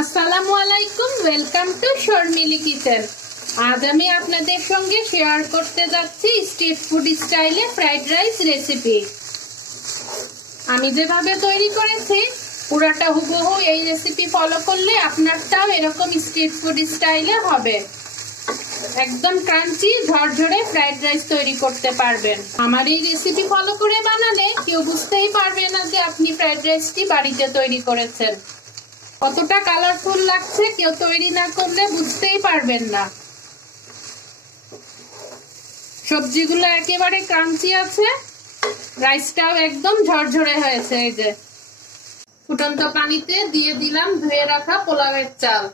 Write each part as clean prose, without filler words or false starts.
আসসালামু আলাইকুম, welcome to Sharmili kitchen. আজ আমি আপনাদের সঙ্গে শেয়ার করতে যাচ্ছি স্ট্রিট ফুড স্টাইলে ফ্রাইড রাইস রেসিপি। আমি যেভাবে তৈরি করেছি পুরাটা হুবহু এই রেসিপি ফলো করলে আপনারটাও এরকম স্ট্রিট ফুড স্টাইলে হবে। একদম ক্রাঞ্চি ঝরঝরে ফ্রাইড রাইস তৈরি করতে পারবেন। আমার এই রেসিপি ফলো করে বানালে কেউ বুঝতেই পারবে না যে আপনি ফ্রাইড রাইসটি বাড়িতে তৈরি করেছেন। কতটা কালারফুল লাগছে কেউ তৈরি না করলে বুঝতেই পারবেন না। সবজিগুলো একেবারে ক্রাঞ্চি আছে, রাইসটাও একদম ঝরঝরে হয়েছে। এই যে ফুটন্ত পানিতে দিয়ে দিলাম ধুয়ে রাখা পোলাওয়ের চাল।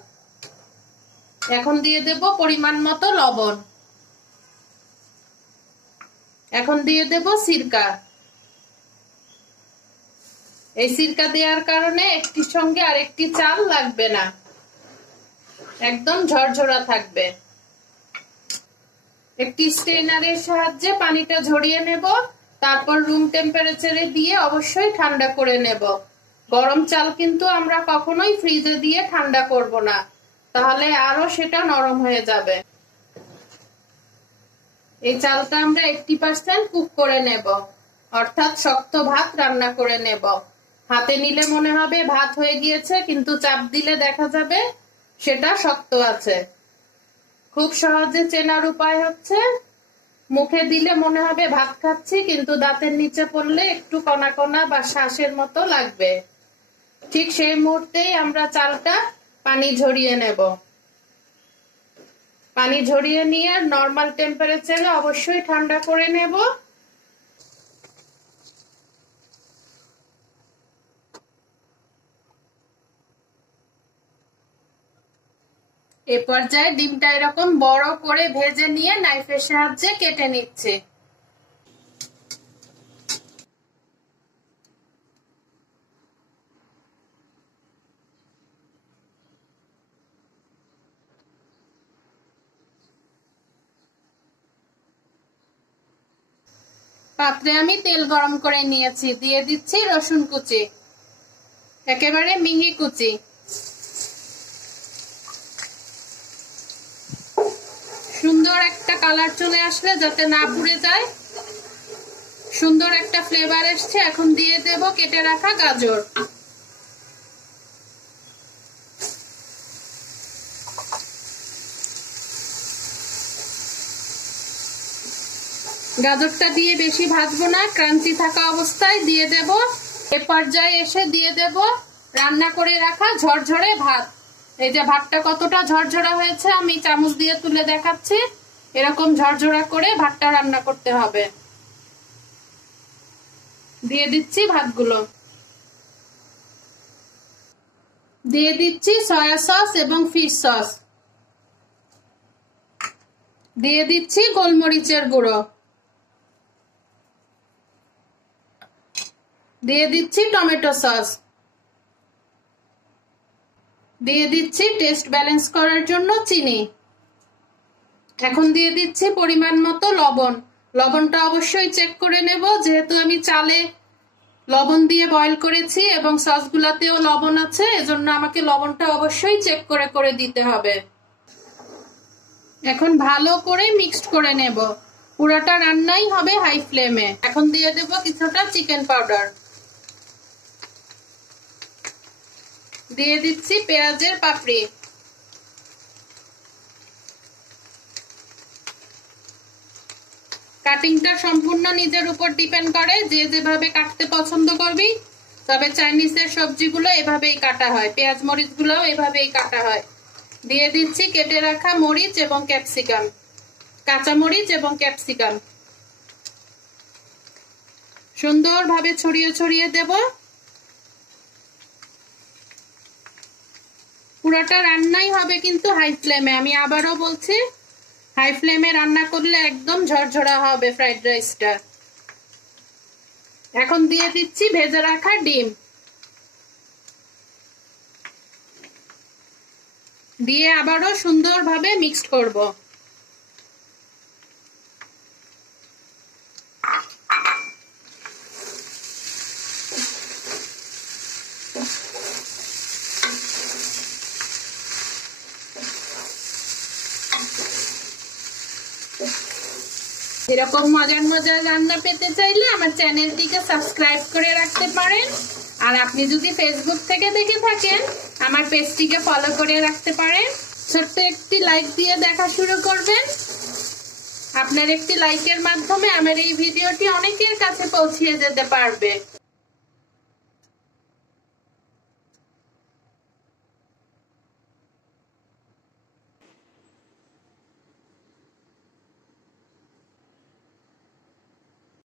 এখন দিয়ে দেব পরিমাণ মতো লবণ। এখন দিয়ে দেব সিরকা। এই সিরকা দেওয়ার কারণে একটির সঙ্গে আরেকটি চাল লাগবে না, একদম ঝরঝরা থাকবে। একটি স্ট্রেনারের সাহায্যে পানিটা ঝরিয়ে নেব, তারপর রুম টেম্পারেচারে দিয়ে অবশ্যই ঠান্ডা করে নেব। গরম চাল কিন্তু আমরা কখনোই ফ্রিজে দিয়ে ঠান্ডা করব না, তাহলে আরো সেটা নরম হয়ে যাবে। এই চালটা আমরা 80% কুক করে নেব, অর্থাৎ শক্ত ভাত রান্না করে নেব। হাতে নিলে মনে হবে ভাত হয়ে গিয়েছে, কিন্তু চাপ দিলে দেখা যাবে সেটা শক্ত আছে। খুব সহজে চেনার উপায় হচ্ছে মুখে দিলে মনে হবে ভাত খাচ্ছি, কিন্তু দাঁতের নিচে পড়লে একটু কণা কণা বা শ্বাসের মতো লাগবে। ঠিক সেই মুহূর্তেই আমরা চালটা পানি ঝরিয়ে নেব। পানি ঝরিয়ে নিয়ে নরমাল টেম্পারেচারে অবশ্যই ঠান্ডা করে নেব। এ পর্যায়ে ডিমটা এরকম বড় করে ভেজে নিয়ে নাইফের সাহায্যে কেটে নিচ্ছে। পাত্রে আমি তেল গরম করে নিয়েছি, দিয়ে দিচ্ছি রসুন কুচি, একেবারে মিহি কুচি। সুন্দর একটা কালার চলে আসলে যাতে না পুড়ে যায়, সুন্দর একটা ফ্লেভার এসছে। এখন দিয়ে দেব কেটে রাখা গাজর। গাজরটা দিয়ে বেশি ভাজবো না, ক্রাঞ্চি থাকা অবস্থায় দিয়ে দেব। এ পর্যায়ে এসে দিয়ে দেব রান্না করে রাখা ঝরঝরে ভাত। এই যে ভাতটা কতটা ঝরঝরা হয়েছে আমি চামচ দিয়ে তুলে দেখাচ্ছি। এরকম ঝরঝরা করে ভাতটা রান্না করতে হবে। দিয়ে দিচ্ছি ভাতগুলো, দিয়ে দিচ্ছি সয়া সস এবং ফিশ সস, দিয়ে দিচ্ছি গোলমরিচের গুঁড়ো, দিয়ে দিচ্ছি টমেটো সস, দিয়ে দিচ্ছি টেস্ট ব্যালেন্স করার জন্য চিনি। এখন দিয়ে দিচ্ছি পরিমাণ মতো লবণ। লবণটা অবশ্যই চেক করে নেব, যেহেতু আমি চালে লবণ দিয়ে বয়েল করেছি এবং সসগুলাতেও লবণ আছে, এজন্য আমাকে লবণটা অবশ্যই চেক করে করে দিতে হবে। এখন ভালো করে মিক্সড করে নেব। পুরোটা রান্নাই হবে হাই ফ্লেমে। এখন দিয়ে দেব কিছুটা চিকেন পাউডার, দিয়ে দিচ্ছি পেঁয়াজের পাপড়ি, কাটিংটা সম্পূর্ণ নিজের উপর ডিপেন্ড করে, যে যেভাবে কাটতে পছন্দ করবি। তবে চাইনিজের সবজিগুলো এভাবেই কাটা হয়, পেঁয়াজ মরিচ গুলোও এভাবেই কাটা হয়। দিয়ে দিচ্ছি কেটে রাখা মরিচ এবং ক্যাপসিকাম, কাঁচা মরিচ এবং ক্যাপসিকাম সুন্দরভাবে ছড়িয়ে ছড়িয়ে দেব। পুরোটা রান্নাই হবে কিন্তু হাই ফ্লেমে। আমি আবারও বলছি, হাই ফ্লেমে রান্না করলে একদম ঝরঝরা হবে ফ্রাইড রাইসটা। এখন দিয়ে দিচ্ছি ভেজে রাখা ডিম, দিয়ে আবারও সুন্দরভাবে মিক্সড করব। এরকম মজার মজার রান্না পেতে চাইলে আমার চ্যানেলটিকে সাবস্ক্রাইব করে রাখতে পারেন। আর আপনি যদি ফেসবুক থেকে দেখে থাকেন আমার পেজটিকে ফলো করে রাখতে পারেন। ছোট্ট একটি লাইক দিয়ে দেখা শুরু করবেন। আপনার একটি লাইকের মাধ্যমে আমার এই ভিডিওটি অনেকের কাছে পৌঁছিয়ে যেতে পারবে।